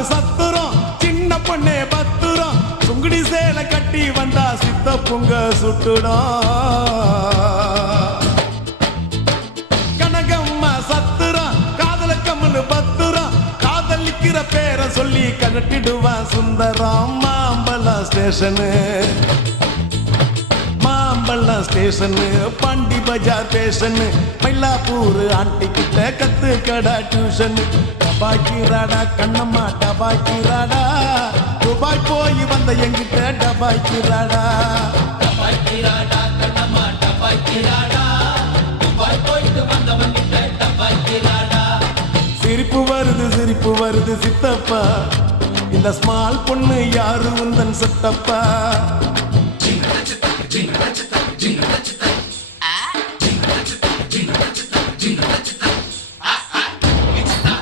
காவல் சத்துரும் சின்ன பொண்ணே பத்துரும் சுங்குடி சேலை கட்டி வந்தா சித்த பொங்க சுட்டுடும் கனகம்மா சத்துரும் காதல கம்மல் பத்துரும் காதலிக்கிற பேரை சொல்லி கலட்டிடுவான் சுந்தரம் மாம்பழம் ஸ்டேஷனு மாம்பழம் ஸ்டேஷனு பாண்டி பஜார் ஸ்டேஷனு மயிலாப்பூர் ஆண்டி கிட்ட கத்து கடா டியூஷன் டபாக்கிராடா கண்ணம்மா டபாக்கிராடா துபாய் போய் வந்த எங்கிட்ட டபாக்கிராடா டபாக்கிராடா கண்ணம்மா டபாக்கிராடா துபாய் போயிட்டு வந்தவங்கிட்ட டபாக்கிராடா சிரிப்பு வருது சித்தப்பா இந்த ஸ்மால் பொண்ணு யாரு உந்தன் சித்தப்பா ஜிங்க ரச்சிதா